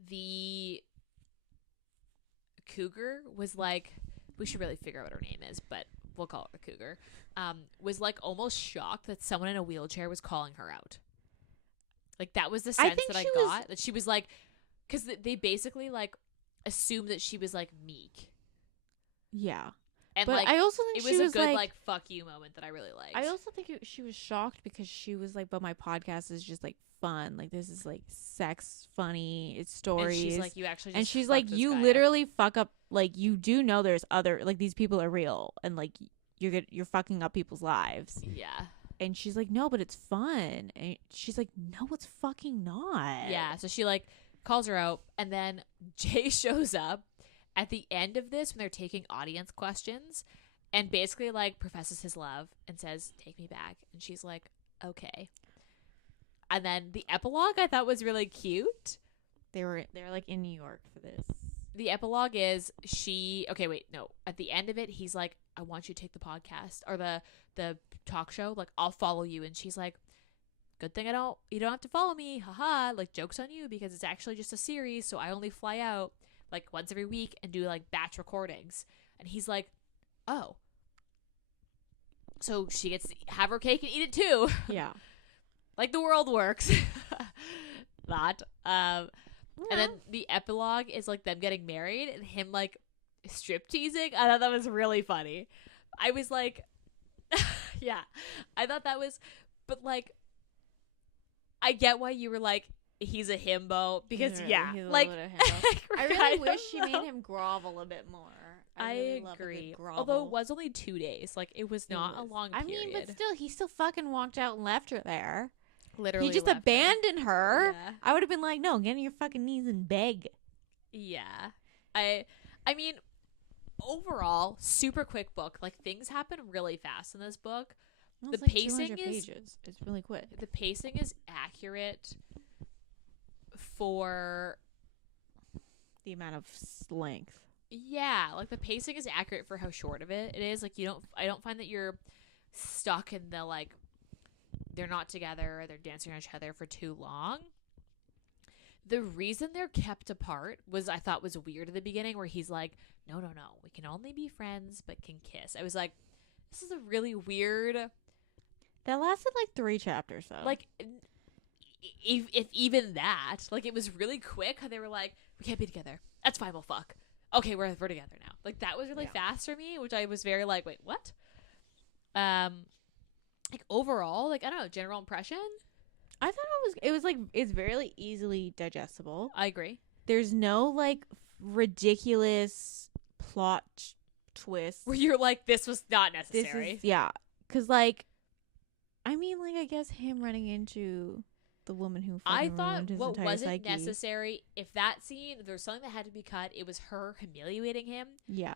the cougar was like, we should really figure out what her name is, but we'll call her the cougar, was like almost shocked that someone in a wheelchair was calling her out. Like, that was the sense that I got, that she was like, because they basically like assumed that she was like meek. Yeah. And but like, I also think it was a good like fuck you moment that I really liked. I also think she was shocked because she was like, but my podcast is just like fun. Like, this is like sex funny. It's stories. And she's like, you actually just and she's like, you literally fuck up. Like, you do know there's other, like, these people are real and like you're fucking up people's lives. Yeah. And she's like, no, but it's fun. And she's like, no, it's fucking not. Yeah. So she like calls her out, and then Jay shows up at the end of this when they're taking audience questions and basically like professes his love and says, take me back. And she's like, okay. And then the epilogue I thought was really cute. They're like in New York for this. The epilogue is at the end of it, he's like, I want you to take the podcast or the talk show. Like, I'll follow you. And she's like, good thing you don't have to follow me. Haha. Like, joke's on you, because it's actually just a series. So I only fly out like once every week and do like batch recordings. And he's like, oh, so she gets to have her cake and eat it too. Yeah. Like the world works. Not. And then the epilogue is like them getting married and him like strip teasing. I thought that was really funny. I was like, yeah, I thought that was, but like, I get why you were like, he's a himbo, because like, I really wish she made him grovel a bit more. I agree. Although it was only 2 days. Like, it was not a long period. I mean, but still, he still fucking walked out and left her there. Literally, he just abandoned her. Yeah. I would have been like, no, get on your fucking knees and beg. Yeah. I mean, overall, super quick book. Like, things happen really fast in this book. Well, the like pacing is pages. It's really quick. The pacing is accurate for the amount of length. Yeah, like the pacing is accurate for how short of it is. Like, I don't find that you're stuck in the like, they're not together or they're dancing on each other for too long. The reason they're kept apart I thought was weird at the beginning, where he's like, no, we can only be friends but can kiss. I was like, this is a really weird. That lasted like 3 chapters though. Like, if even that, like, it was really quick. They were like, we can't be together. That's fine, we'll fuck. Okay, we're together now. Like, that was really fast for me, which I was very like, wait, what? Like, overall, like, I don't know, general impression. I thought it was like, it's very easily digestible. I agree. There's no like ridiculous plot twist where you're like, this was not necessary. Because like, I mean, like, I guess him running into the woman who I thought what wasn't psyche. Necessary, if that scene, if there was something that had to be cut, it was her humiliating him. Yeah.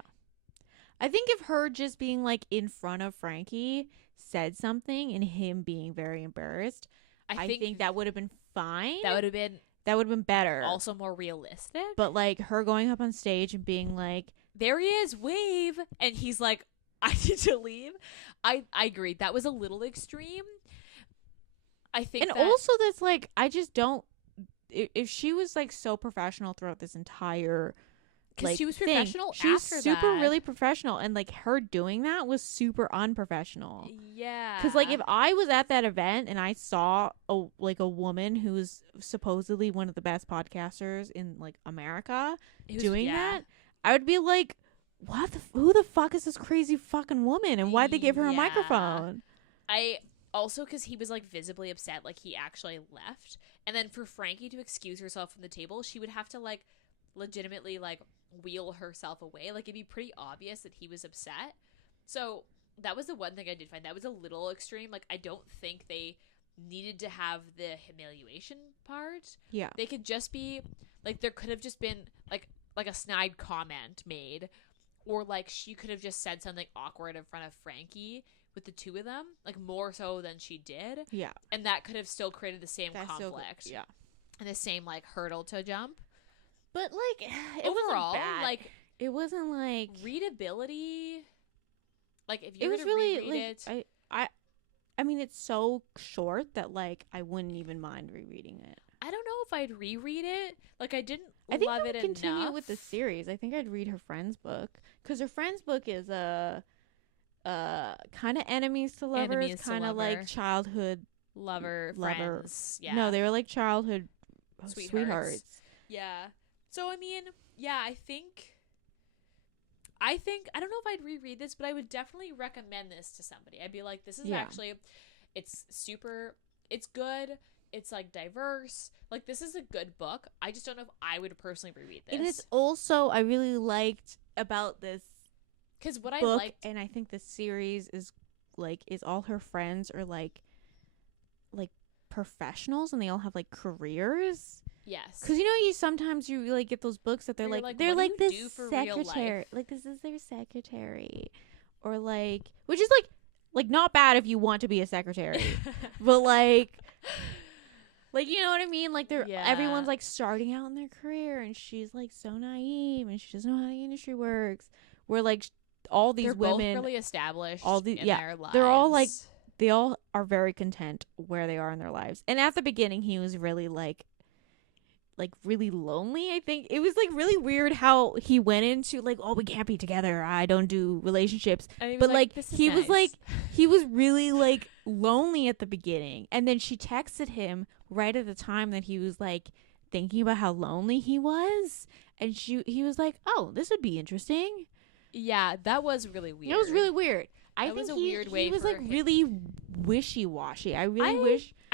I think if her just being like in front of Frankie said something and him being very embarrassed, I think that would have been fine. That would have been better. Also more realistic. But like her going up on stage and being like, there he is, wave, and he's like, I need to leave. I agree. That was a little extreme. I think, and also that's like, I just don't. If she was like so professional throughout this entire, because like, she was professional, she was super really professional, and like her doing that was super unprofessional. Yeah, because like if I was at that event and I saw a woman who's supposedly one of the best podcasters in like America doing that, I would be like, what? Who the fuck is this crazy fucking woman, and why'd they give her a microphone? Also, because he was like visibly upset, like he actually left, and then for Frankie to excuse herself from the table, she would have to like legitimately like wheel herself away. Like, it'd be pretty obvious that he was upset. So that was the one thing I did find that was a little extreme. Like, I don't think they needed to have the humiliation part. Yeah, they could just be like, there could have just been like a snide comment made, or like she could have just said something awkward in front of Frankie with the two of them, like more so than she did. Yeah, and that could have still created the same conflict. the same like hurdle to jump. But like overall, wasn't bad. like it wasn't like readability. Like if you it were was to really reread like it, I mean it's so short that like I wouldn't even mind rereading it. I don't know if I'd reread it. Like I didn't I think love I would it continue enough. with the series. I think I'd read her friend's book because her friend's book is a kind of enemies to lovers, kind of like childhood lover friends. Yeah. No, they were like childhood sweethearts. Yeah. So I mean, yeah, I think I don't know if I'd reread this, but I would definitely recommend this to somebody. I'd be like, this is actually, it's good. It's like diverse. Like this is a good book. I just don't know if I would personally reread this. And it's also I really liked about this because what book, I liked, and I think the series is all her friends are like professionals, and they all have like careers. Yes, because you sometimes you really get those books that they're like this secretary, like this is their secretary, or like which is like not bad if you want to be a secretary, but like you know what I mean? Like everyone's like starting out in their career, and she's like so naive, and she doesn't know how the industry works. Where like all these women, both really established, in their lives. They're all like they all are very content where they are in their lives. And at the beginning, he was really like really lonely. I think it was like really weird how he went into like, oh, we can't be together. I don't do relationships. But like he was like he was really like lonely at the beginning, and then she texted him right at the time that he was like thinking about how lonely he was, and he was like, oh, this would be interesting. Yeah, that was really weird. It was really weird. I think he was like really wishy-washy. I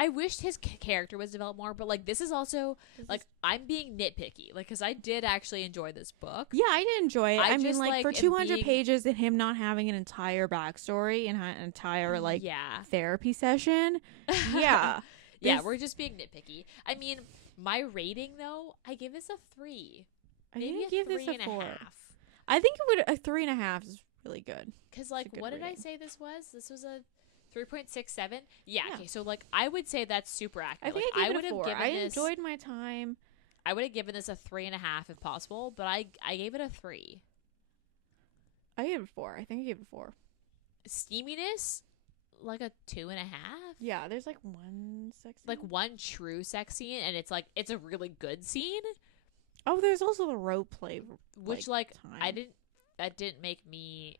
wished his character was developed more, but like this is also like I'm being nitpicky, like because I did actually enjoy this book. Yeah, I did enjoy it. I mean, like for 200 pages and him not having an entire backstory and an entire therapy session. Yeah, yeah, we're just being nitpicky. I mean, my rating though, I give this a 3. Maybe give this a 4. I think a 3.5 is really good. Because like, what did I say this was? This was a 3.67. Yeah. Okay. So like, I would say that's super accurate. I think I would have given this. I enjoyed my time. I would have given this a 3.5 if possible, but I gave it a 3. I gave it a 4. I think I gave it a 4. Steaminess, like a 2.5. Yeah. There's like one sex scene. Like one true sex scene, and it's like it's a really good scene. Oh, there's also the rope play, which like that didn't make me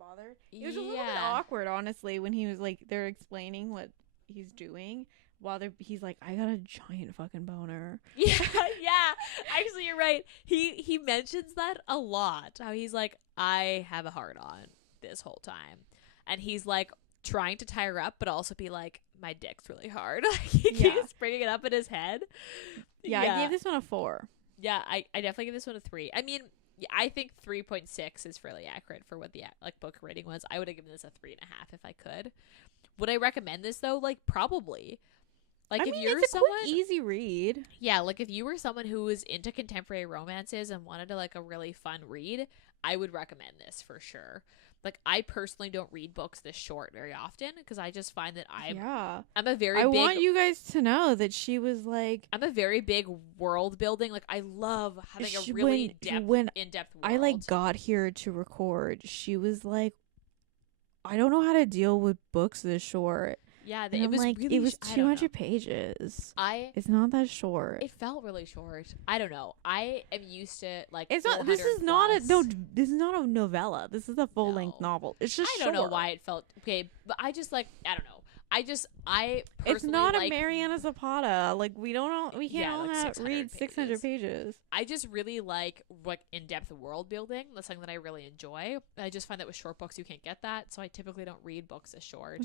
bothered. It was a little bit awkward, honestly, when he was like they're explaining what he's doing while he's like, I got a giant fucking boner. Yeah, actually you're right. He mentions that a lot. How he's like, I have a hard on this whole time, and he's like trying to tie her up, but also be like, my dick's really hard. He keeps bringing it up in his head. Yeah, I gave this one a 4. Yeah, I definitely give this one a 3. I mean, I think 3.6 is fairly accurate for what the book rating was. I would have given this a 3.5 if I could. Would I recommend this though? Like probably. Like if you're it's a quick, easy read. Yeah, like if you were someone who was into contemporary romances and wanted to like a really fun read, I would recommend this for sure. Like I personally don't read books this short very often because I just find that I want you guys to know that she was like, I'm a very big world building. Like I love having a really in-depth world. I like got here to record. She was like, I don't know how to deal with books this short. Yeah, it was like really, it was 200 pages. It's not that short. It felt really short. I don't know. I am used to like. It's not. This is not a novella. This is a full length novel. It's just. I don't know why it felt okay, but I just like. I don't know. I personally. It's not a Mariana Zapata. Like we don't. We can't all read 600 pages. I just really like in-depth world building. That's something that I really enjoy. I just find that with short books you can't get that, so I typically don't read books as short.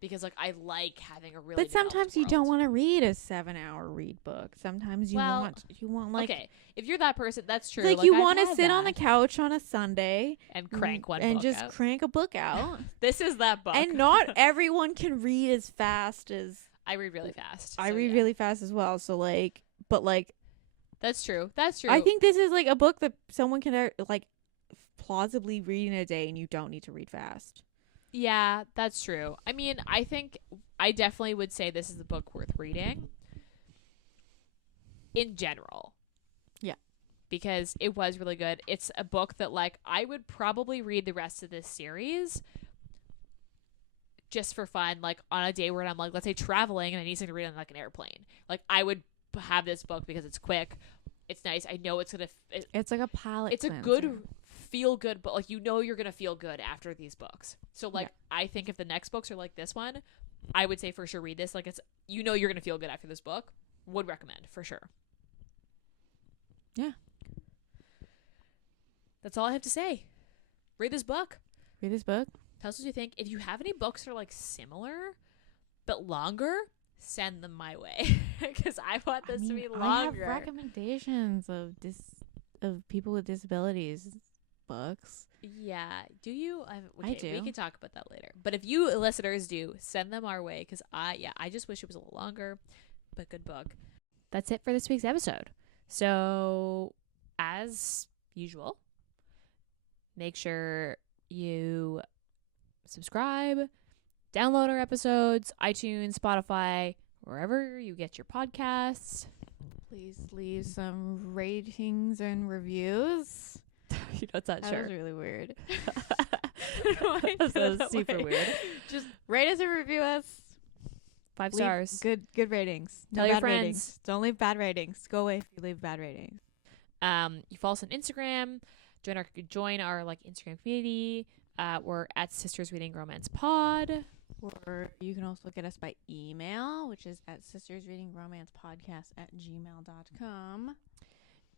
Because like I like having a really. But sometimes you don't want to read a 7-hour read book. Sometimes you want like. Okay, if you're that person, that's true. Like you want to sit on the couch on a Sunday and crank one and book just out. Crank a book out. This is that book. And not everyone can read as fast as I read really fast. I read really fast as well. So like, but like, that's true. That's true. I think this is like a book that someone can like plausibly read in a day, and you don't need to read fast. Yeah, that's true. I mean, I think I definitely would say this is a book worth reading. in general. Yeah. Because it was really good. It's a book that, like, I would probably read the rest of this series just for fun, like, on a day where I'm, like, let's say traveling and I need something to read on, like, an airplane. Like, I would have this book because it's quick. It's nice. I know it's going to... It's like a palate It's cleanser. A good, feel-good book. Like, you know you're going to feel good after these books. So, like, I think if the next books are like this one, I would say for sure read this. Like, it's... You know you're going to feel good after this book. Would recommend, for sure. Yeah. That's all I have to say. Read this book. Read this book. Tell us what you think. If you have any books that are, like, similar but longer, send them my way. Because I want this to be longer. I have recommendations of people with disabilities books. Yeah. Do you? I do. We can talk about that later. But if you listeners do, send them our way. Because I just wish it was a little longer. But good book. That's it for this week's episode. So, as usual, make sure you subscribe, download our episodes, iTunes, Spotify, wherever you get your podcasts. Please leave some ratings and reviews. You know, it's not sure. That was really weird. That was super weird. Just rate us and review us. 5 stars. Good ratings. Tell your friends. Ratings. Don't leave bad ratings. Go away if you leave bad ratings. You follow us on Instagram. Join our like Instagram community. We're at Sisters Reading Romance Pod. Or you can also get us by email, which is at sistersreadingromancepodcast@gmail.com.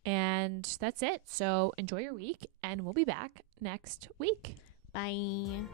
And that's it. So enjoy your week, and we'll be back next week. Bye.